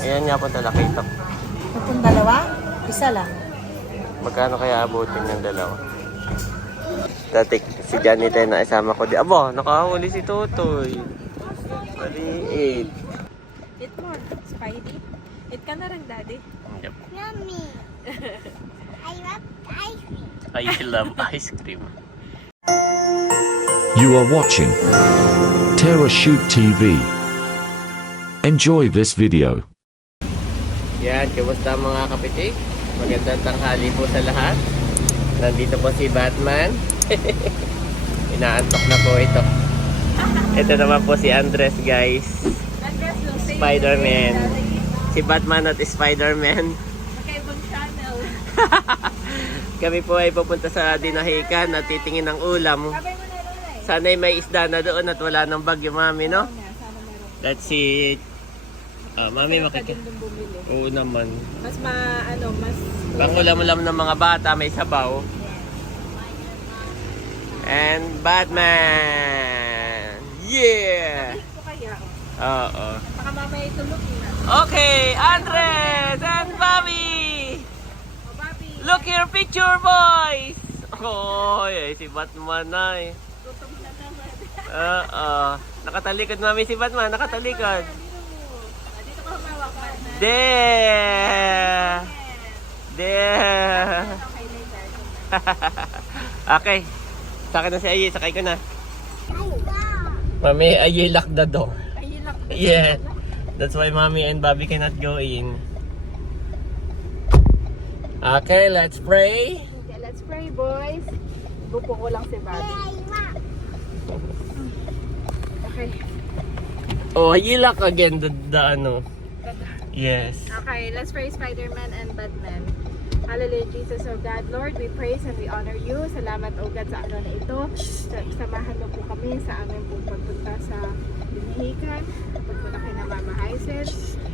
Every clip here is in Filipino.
Ayan nga po talakitok. Itong dalawa, isa lang. Magkano kaya abutin ng dalawa? Dati si Janet ay nakasama ko di. Aba, nakahuli si Totoy. Maliit. Eat more, Spidey. Eat ka na rin, Daddy. Yep. Yummy. I love ice cream. I love ice cream. You are watching Terra Shoot TV. Enjoy this video. Yan, kamusta mga kapitik? Magandang tanghali po sa lahat. Nandito po si Batman. Inaantok na po ito. Ito naman po si Andres guys. Spider-Man. Si Batman at Spider-Man. Magkaibang channel. Kami po ay pupunta sa dinahikan at titingin ng ulam. Sana'y may isda na doon at wala ng bagyo, mami, no? Let's see. Ah, mami, makikita. din bumili. Oo naman. Mas ma, ano, mas... Pang ulam-ulam ng mga bata, may sabaw. And Batman! Yeah! Ito kaya, oh. Oo. Baka mamaya itulog na. Okay, Andres and Bobby! O, Bobby. Look your picture, boys! Oh, ay, si Batman na eh. Gutom na naman. Oo. Nakatalikod, mami, si Batman. Nakatalikod. There! There! Okay. Sa akin na si Ayi, sakay ko na. I love. Mami, Ayi lock the door. Hilak. Yeah. That's why mommy and Bobby cannot go in. Okay, let's pray. Okay, let's pray, boys. Bupo ko lang si Bobby. Okay. Oh, Ayi lock again the, the ano. Yes. Okay, let's pray Spider-Man and Batman. Hallelujah, Jesus, O God. Lord, we praise and we honor you. Salamat, O God, sa ano na ito. Sa- Samahan mo po kami sa aming pong pagpunta sa Binihikan. Pagpunta kay na Mama Hazel.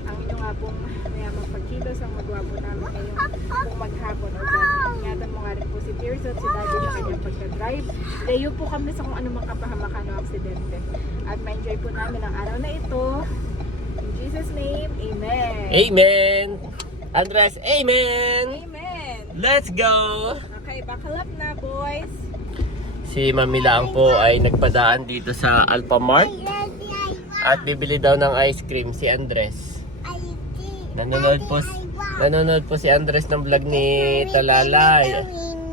Ang inyo nga pong mayamang pagkilos ang magawa po namin ngayong pong maghapon, O God. Ingatan mo nga rin po si Tirso at si Daddy sa kanyang pagka-drive. Layo po kami sa kung anumang kapahamakan o aksidente. At ma-enjoy po namin ang araw na ito. Jesus' name, Amen. Amen. Andres, amen. Amen. Let's go. Okay, buckle up na, boys. Si Mami Lang po ay nagpadaan dito sa Alphamart at bibili daw ng ice cream si Andres. Nanonood po, nanonood po si Andres ng vlog ni Talalay.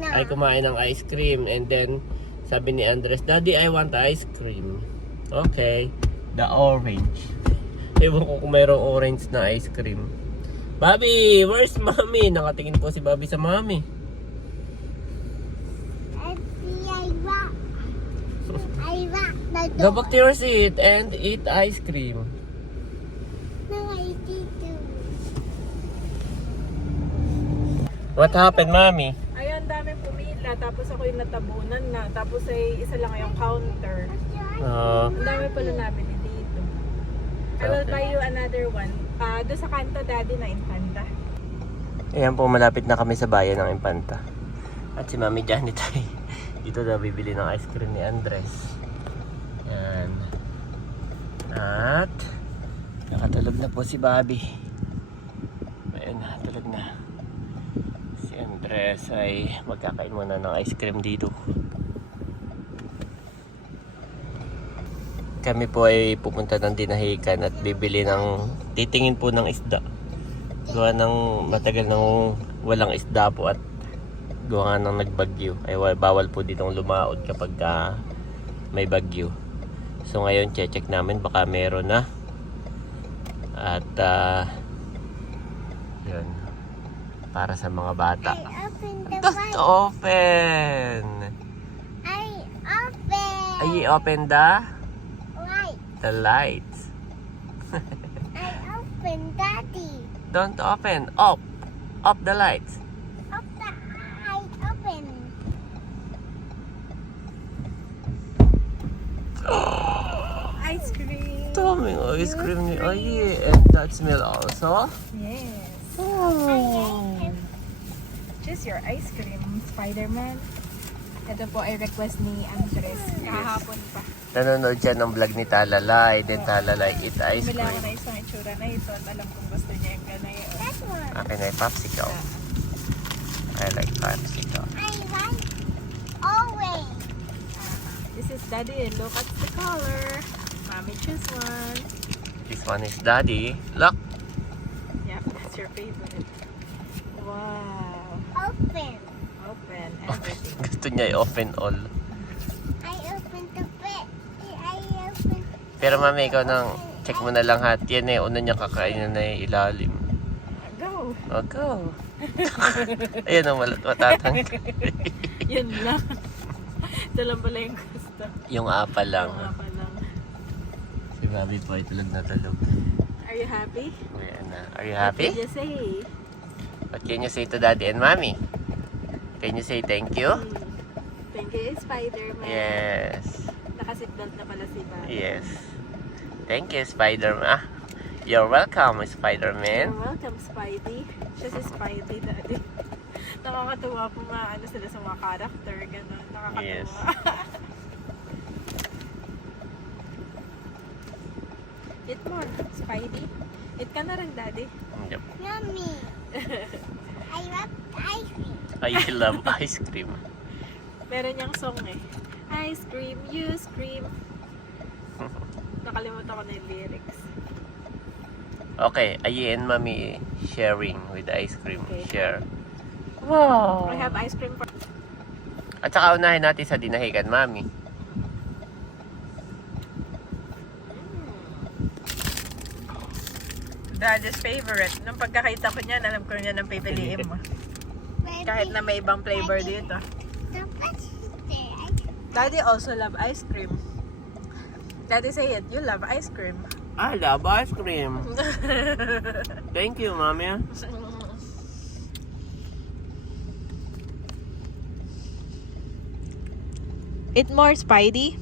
ay kumain ng ice cream and then sabi ni Andres, Daddy, I want ice cream. Okay. The orange. Ewan ko kung mayroong orange na ice cream. Bobby, where's mommy? Nakatingin po si Bobby sa mommy. Go back to your seat and eat ice cream. No, I too. What happened, mommy? Ayun, dami pumila. Tapos ako yung natabunan na. Tapos ay isa lang yung counter. Uh, Ang dami pala namin. I will buy you another one. Ah, doon sa kanto, daddy na infanta. ayan po, malapit na kami sa bayan ng Impanta. At si Mami Janet ay dito daw bibili ng ice cream ni Andres. Yan. At nakatulog na po si Bobby. Ayun na, tulog na. Si Andres ay magkakain muna ng ice cream dito. Kami po ay pupunta ng dinahikan at bibili ng titingin po ng isda. Gawa ng matagal nang walang isda po at gawa nga ng nagbagyo. Ay wa- bawal po ditong lumaod kapag ah, may bagyo. So ngayon check namin baka meron na. At ah, yun. Para sa mga bata. I open the Just open! I open. Ay, open the. The lights. I open, Daddy. Don't open. Up. Off the lights. Up the I open. Ice cream! Daming ice oh, cream ni Ayi. And that smell also. Yes. Oh. Choose your ice cream, Spider-Man. Ito po ay request ni Andres. Kahapon pa. Nanonood siya ng vlog ni Talalay. Then Talalay eat ice Bumili ako cream. na isang itsura na ito at alam kong gusto niya yung ganay. Akin ay popsicle. I like popsicle. I like orange. This is daddy. Look at the color. Mommy choose one. This one is daddy. Look. Yeah, that's your favorite. Wow. Open. Open everything. Gusto niya i-open all. I open the bed. I open. Pero mami, ikaw nang check mo na lang ha. Yan eh, una niya kakainin na yung ilalim. Go. Oh, go. Ayan ang malat matatang. Yun lang. Ito lang pala yung gusto. yung apa lang. Oo nga pa lang. Si mami po ay tulog na tulog. Are you happy? Ayan na. Are you happy? What did you say? What can you say to daddy and mommy? Can you say thank you? Hmm. Thank you, Spider-Man. Yes. Nakaseatbelt na pala si Bobby. Yes. Thank you, Spider-Man. Ah, you're welcome, You're Spider-Man. welcome, Spidey. Siya si Spidey, daddy. Nakakatuwa po mga ano sila sa mga character, gano'n. Nakakatuwa. Yes. Eat more, Spidey. Eat ka na rin, daddy. Yep. Yummy. I love ice cream. I love ice cream. Meron niyang song eh. Ice cream, you scream. Nakalimutan ko na yung lyrics. Okay, Ayi and Mami sharing with ice cream. Okay. Share. I have ice cream for... At saka unahin natin sa dinahikan, Mami. Daddy's favorite. Nung pagkakita ko niyan, alam ko niyan ang pipiliin mo. Kahit na may ibang flavor dito. Daddy also love ice cream. Daddy say it, you love ice cream. I love ice cream. Thank you, Mami. Eat more, Spidey.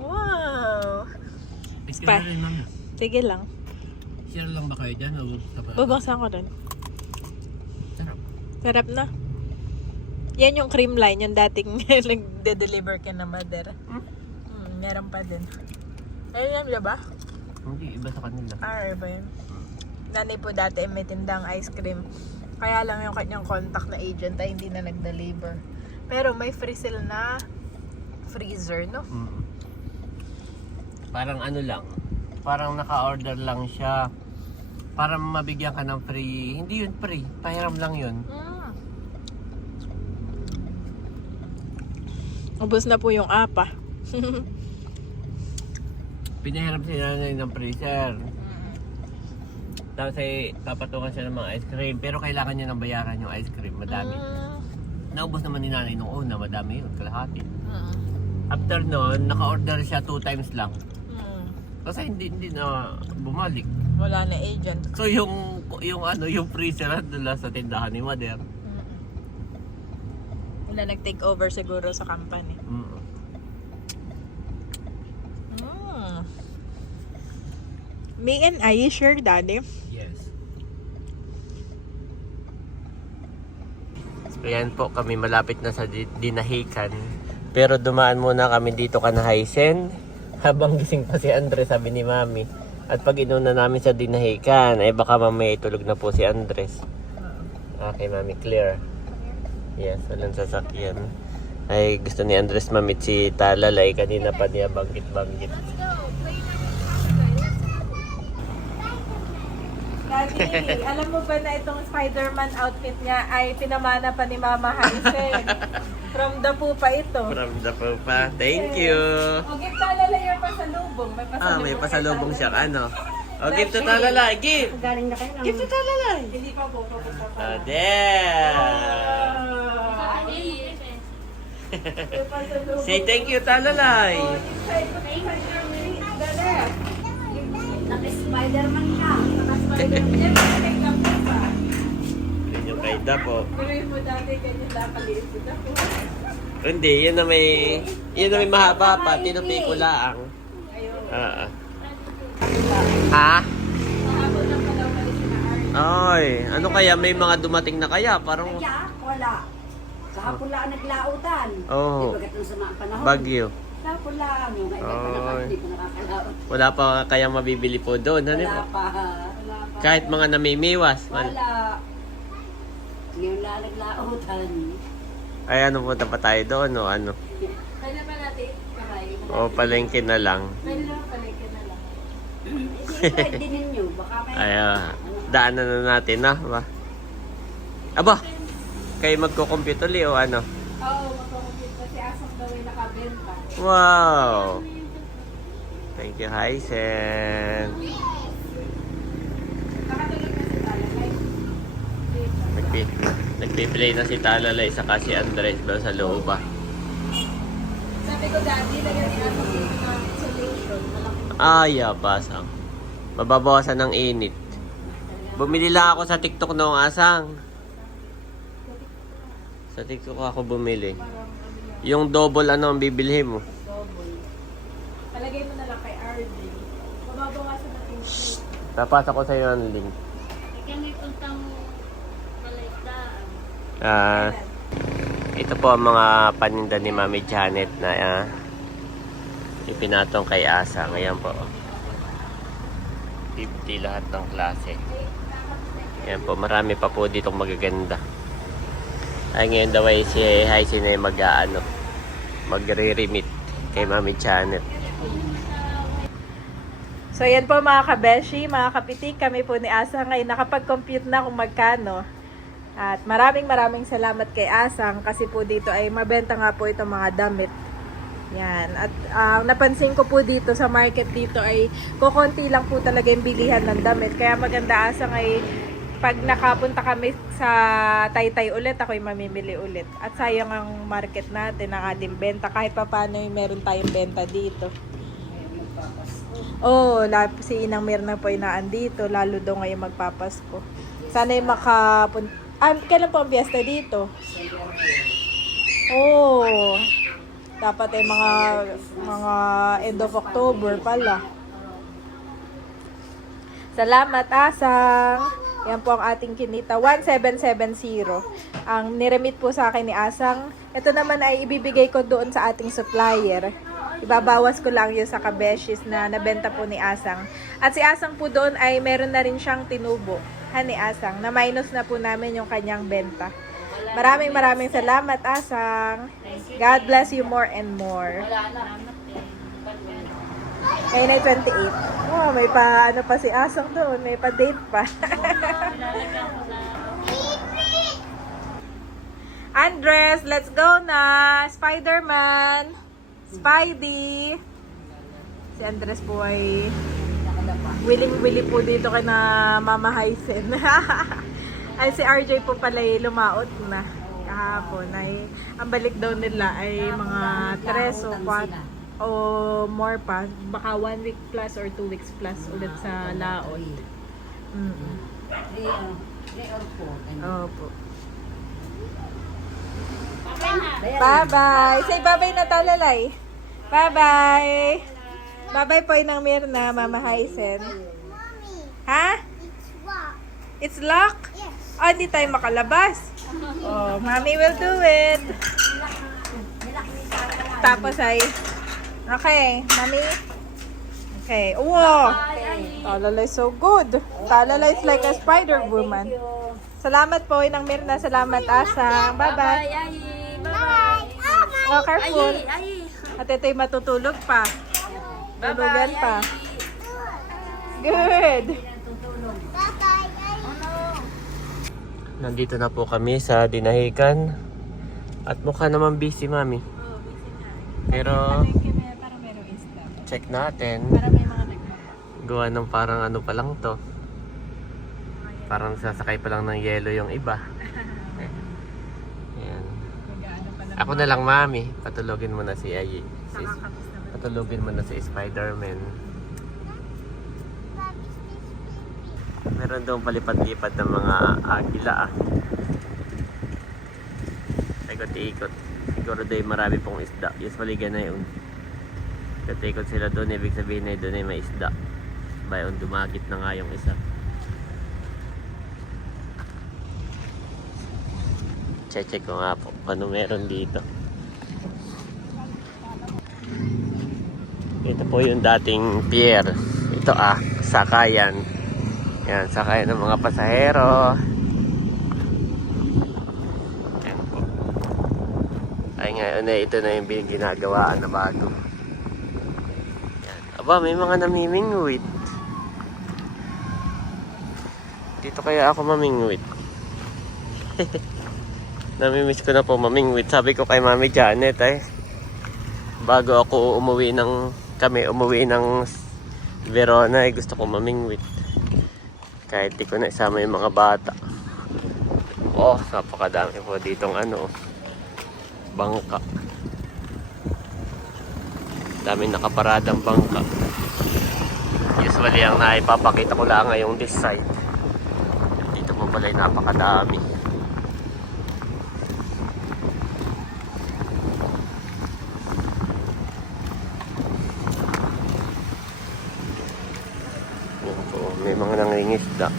Wow! Pa. Mami. Sige lang. Ba kayo dyan? O Babaksan ko dun. Sarap. Sarap na. Yan yung cream line, yung dating nagde-deliver ka na mother. Hmm? Hmm, meron pa din. Ayun yan, diba? Hindi, iba sa kanila. Ah, iba yun. Nanay po dati may tindang ice cream. Kaya lang yung kanyang contact na agent ay hindi na nag-deliver. Pero may free sale na freezer, no? Mm. Parang ano lang, parang naka-order lang siya. Para mabigyan ka ng free. Hindi yun free, pahiram lang yun. Mm. Ubus na po yung apa. Pinahiram si nanay ng freezer. Tapos ay papatungan siya ng mga ice cream. Pero kailangan niya ng bayaran yung ice cream, madami. Mm. Naubos naman ni nanay nung una, madami yun, kalahati. Mm. After noon, naka-order siya two times lang. Mm. Kasi hindi hindi na bumalik. Wala na agent. So yung yung ano, yung freezer nandun lang sa tindahan ni Mother. Wala nag-take over siguro sa company. Mm. Mm. Me and I share, daddy. Yes. So yan po, kami malapit na sa di- dinahikan. Pero dumaan muna kami dito ka na Hysen. Habang gising pa si Andres, sabi ni Mami. At pag inuna namin sa dinahikan, eh baka mamaya tulog na po si Andres. Okay, Mami, clear. Yes, walang sasakyan. Ay, gusto ni Andres mamit si Talalay. Kanina pa niya banggit-banggit. Daddy, alam mo ba na itong Spider-Man outfit niya ay pinamana pa ni Mama Hansen? From the pupa ito. From the Pupa. Thank you. O, give talala yung pasalubong. May pasalubong. Ah, may pasalubong Talala. siya. Ano? O, give to talalay. Give! Galing na kayo Give to talalay. Hindi pa po, papunta pa. Ah, there. Ah. Say thank you, talalay. Oh. Naka-Spider-Man ka. Naka-Spider-Man. Kay Dapo. Tuloy mo dati ganyan nakaliit ko na po. Hindi, yun na may, yun na may mahaba pa. Tinupi ko laang. Ayun. Ah, ah. Ha? Mahapon ng palaw kalis Ay, ano kaya? May mga dumating na kaya? Parang Kaya, wala. Kahapon lang ang naglautan. Oo. Di bagat nung sama ang panahon. bagyo. Kahapon lang. Yung iba pa Oy. naman, hindi pa nakakalaot. Wala pa kaya mabibili po doon. Ano Wala po? pa. Wala pa. Kahit mga namimiwas. man. Wala. Ngayon lang naglautan. Ay, ano punta pa tayo doon? O ano? Kaya pa natin kakain. O palengke na lang. Pwede naman palengke na lang. Hindi, pwede ninyo. Baka may... Ay, ah, daanan na natin na. Ba? Aba, kayo magko-compute ulit o ano? Oo, magkukumpit kasi asang daw ay nakabenta. Wow! Thank you, Hysen. Nakatulog na si Talalay. Nagpi nagpi-play na si Talalay saka si Andres daw sa loob ah. Sabi ko dati, lagyan ni Asang dito ng insulation. Ah, pasang. Mababawasan ng init. Bumili lang ako sa TikTok noong asang. Sa TikTok ako bumili. Yung double ano ang bibilhin mo? double. Palagay mo na lang kay RJ. Mababawasan natin siya. Tapasa ko sa iyo ang link. Kami puntang Ah, ito po ang mga paninda ni Mami Janet na ah, ipinatong kay Asa. Ngayon po. 50 lahat ng klase. Yan po, marami pa po ditong magaganda. Ay ngayon daw ay si Hysin ay mag ano, magre-remit kay Mami Janet. So yan po mga kabeshi, mga kapitik, kami po ni Asang ay nakapag-compute na kung magkano. At maraming maraming salamat kay Asang kasi po dito ay mabenta nga po itong mga damit. Yan. At ang napansin ko po dito sa market dito ay kukonti lang po talaga yung bilihan ng damit. Kaya maganda Asang ay pag nakapunta kami sa Taytay ulit, ako'y mamimili ulit. At sayang ang market natin, ang ating benta. Kahit pa paano meron tayong benta dito. Oo, oh, si Inang Mirna po ay naandito, lalo daw ngayon magpapasko. Sana yung makapun... Ah, kailan po ang fiesta dito? Oh, dapat ay mga mga end of October pala. Salamat, Asang. Yan po ang ating kinita. 1770. Ang niremit po sa akin ni Asang. Ito naman ay ibibigay ko doon sa ating supplier. Ibabawas ko lang yun sa kabeshis na nabenta po ni Asang. At si Asang po doon ay meron na rin siyang tinubo. Ni Asang. Na minus na po namin yung kanyang benta. Maraming maraming salamat Asang. God bless you more and more. Ngayon ay 28. Wow, may pa ano pa si Asang doon. May pa date pa. Andres, let's go na! Spider-Man! Spidey! Si Andres po ay willing-willy po dito kay na Mama Hysen. ay si RJ po pala ay lumaot na kahapon ay ang balik daw nila ay mga 3 o 4 o more pa baka 1 week plus or 2 weeks plus ulit sa laot. Mm. Uh, three or four. Ano. Opo. Bye-bye. Say bye-bye na talalay. Bye-bye. Bye-bye po inang Mirna, Mama Hysen. Mommy, Ha? it's what? It's lock? Yes. Oh, hindi tayo makalabas. Oh, Mommy will do it. Tapos ay, okay, Mommy. Okay, wow. Talalay so good. Talalay is like a spider woman. Salamat po, Inang Mirna. Salamat, Asang. Bye-bye. Bye. Oh my. Oh, careful. At ito'y matutulog pa. Tulugan pa. Good. Nandito na po kami sa Dinahican. At mukha naman busy, Mami. Pero, isda. check natin. Para may mga nagmamahal. Gawa ng parang ano pa lang to. Parang sasakay pa lang ng yelo yung iba. Ayan. Ako na lang, Mami. Patulogin mo na si Ayi. Si. Patulogin mo na si Spider-Man. Meron daw palipad-lipad ng mga agila ah. Ikot-ikot. Ah. Siguro doon marami pong isda. Usually gana yun. Ikot-ikot sila doon. Ibig sabihin na doon ay may isda. Bayon dumagit na nga yung isa. Check ko nga po kung ano meron dito. Ito po yung dating pier. Ito ah, sakayan. Yan, sakayan ng mga pasahero. Yan po. Ay ngayon eh, ito na yung ginagawaan na bago. Yan. Aba, may mga namimingwit. Dito kaya ako mamingwit. Namimiss ko na po mamingwit. Sabi ko kay Mami Janet ay bago ako umuwi ng kami umuwi ng Verona ay gusto ko mamingwit. Kahit di ko na isama yung mga bata. Oh, napakadami po ditong ano bangka. Daming nakaparadang bangka. Usually ang naipapakita ko lang ngayong this side. Dito po pala napakadami. Yan po, may mga nangingisda.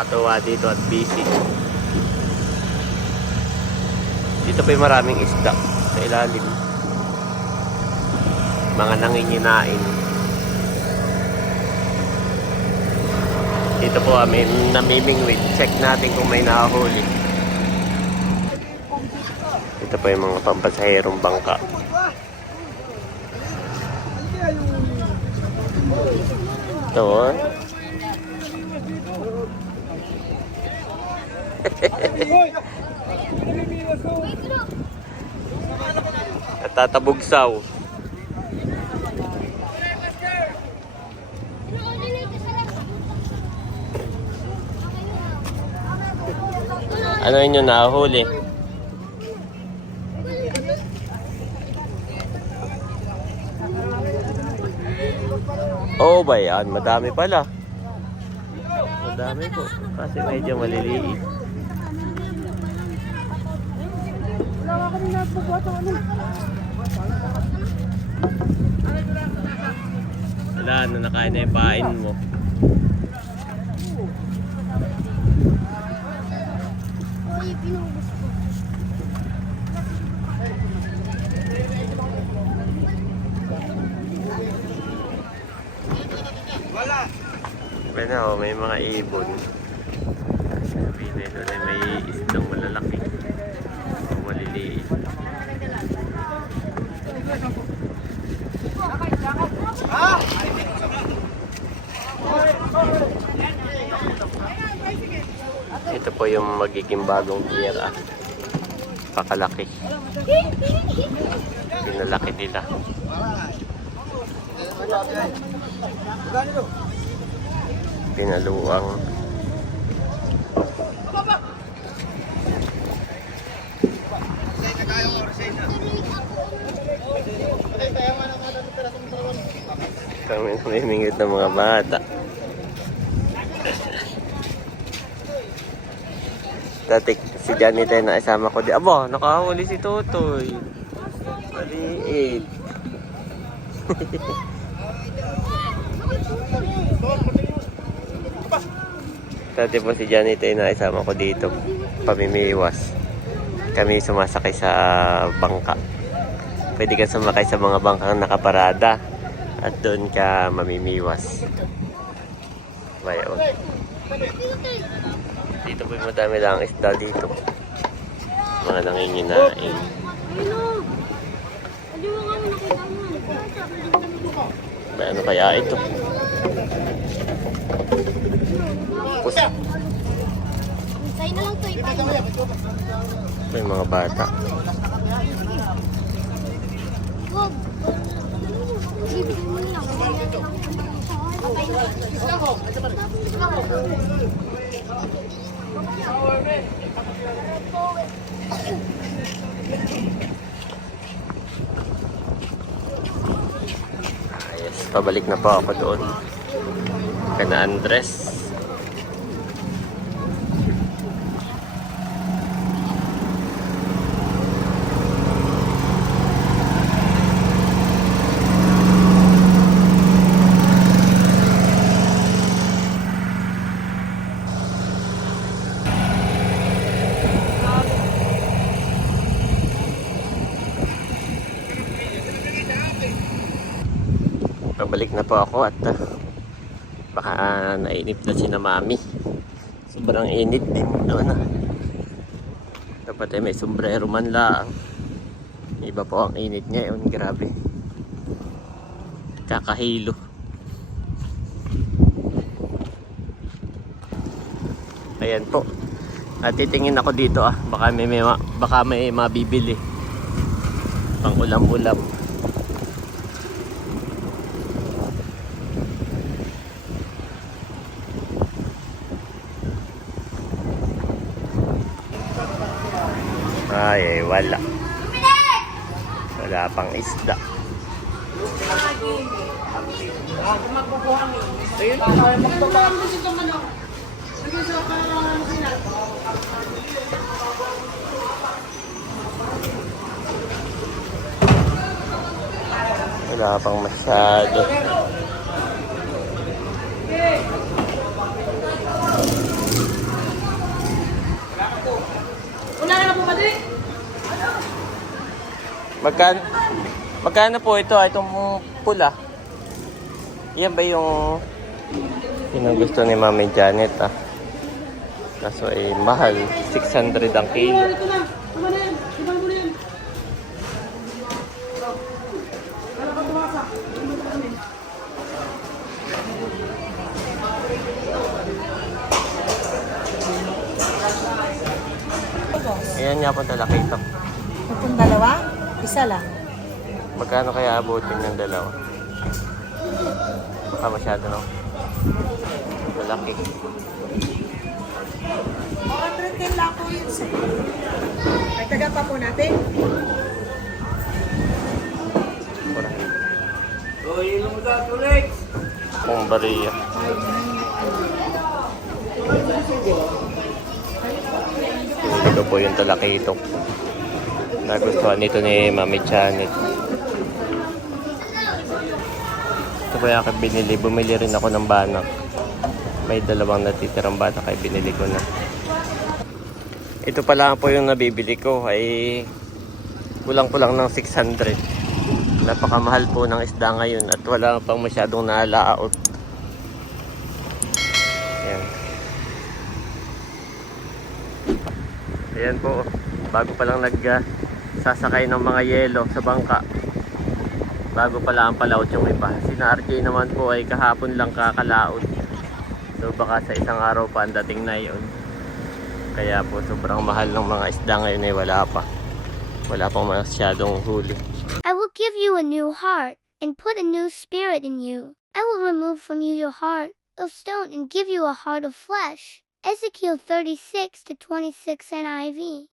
Nakatuwa dito at busy. Dito pa maraming isda sa ilalim. Mga nanginginain. Dito po kami namimingwit. Check natin kung may nakahuli. Ito po yung mga pampasaherong bangka. Ito oh. Natatabugsaw. Ano yun yung nahuli? Oo ba yan? Madami pala. Madami po. Kasi medyo maliliit. Wala, ano nakain na yung pain mo. Pinubos ko. Pero oh, may mga ibon. Sabihin na doon ay may isdang malalaki. O maliliit. Ito po yung magiging bagong pier ah. Pakalaki. Pinalaki nila. Pinaluang. Kami namimingit ng mga bata. Dati si Johnny tayo na isama ko di. Aba, nakahuli si Totoy. Maliit. Dati po si Johnny tayo na isama ko dito. Pamimiwas. Kami sumasakay sa bangka. Pwede ka sumakay sa mga bangkang nakaparada. At doon ka mamimiwas. Bayo. Dito po madami lang isda dito. Mga nanginginain. May ano kaya ito? Pus Sa'yo na lang to. Ipay mo. may mga bata. Bibigyan mo na lang. Ayos, pabalik na po ako doon. Kana Andres. Pabalik na po ako at ah, baka ah, nainip na si na mami. Sobrang init din doon ah. Dapat ay may sombrero man lang. Iba po ang init niya yun, grabe. Kakahilo. Ayan po. At titingin ako dito ah, baka may, may ma- baka may mabibili. Pang ulam-ulam. Ay, wala. Wala pang isda. Wala pang masyado. Magkano? Magkano po ito? ah, Itong pula. Yan ba yung yun ang gusto ni Mami Janet ah. Kaso eh mahal. 600 ang kilo. Ayan nga po talaki ito. Kung dalawa, isa lang. Magkano kaya abutin yung dalawa? Baka masyado no? Malaki. 410 lang po yun sir. Ay, taga pa po natin. Kung bariya. Ito po yung talakitok. Nagustuhan nito ni Mami Janet. Ito yung aking binili. Bumili rin ako ng banak. May dalawang natitirang banak ay binili ko na. Ito pala po yung nabibili ko ay kulang-kulang ng 600. Napakamahal po ng isda ngayon at wala pang masyadong naalaot. Ayan. Ayan po, bago pa lang nag ah, sasakay ng mga yelo sa bangka. Bago pa lang palaot yung iba. Si na RJ naman po ay kahapon lang kakalaot. So baka sa isang araw pa ang dating na yun. Kaya po sobrang mahal ng mga isda ngayon ay wala pa. Wala pang masyadong huli. I will give you a new heart, and put a new spirit in you. I will remove from you your heart of stone and give you a heart of flesh. Ezekiel 36 to 26 NIV.